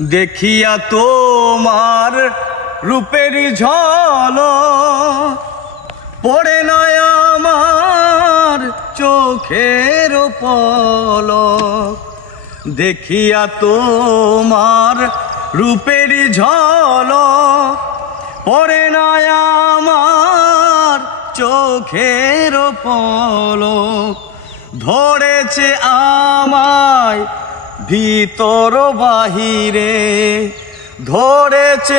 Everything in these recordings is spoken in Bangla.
দেখিয়া তোমার রূপের ঝলক পড়ে না আমার চোখের পলক। দেখিয়া তোমার রূপের ঝলক পড়ে না আমার চোখের পলক। ধরেছে আমায় ভিতর বাহিরে, ধরেছে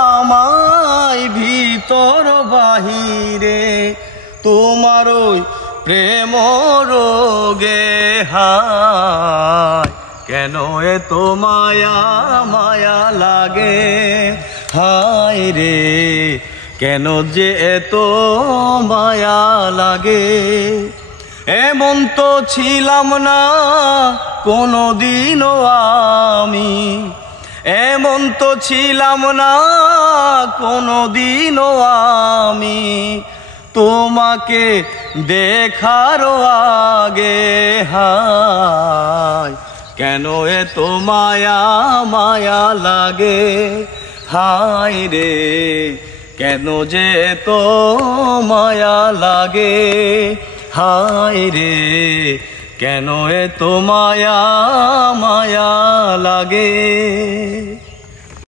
আমায় ভিতর বাহিরে, তোমার ওই প্রেম রোগে। হায় কেন এত মায়া মায়া লাগে, হায় রে কেন যে এত মায়া লাগে। এমন তো ছিলাম না কোনদিনও আমি, এমন তো ছিলাম না কোনদিনও আমি, তোমাকে দেখার আগে। হায় কেন এত মায়া মায়া লাগে, হায় রে কেন যে এত মায়া লাগে। হায় রে কেন এত মায়া মায়া লাগে।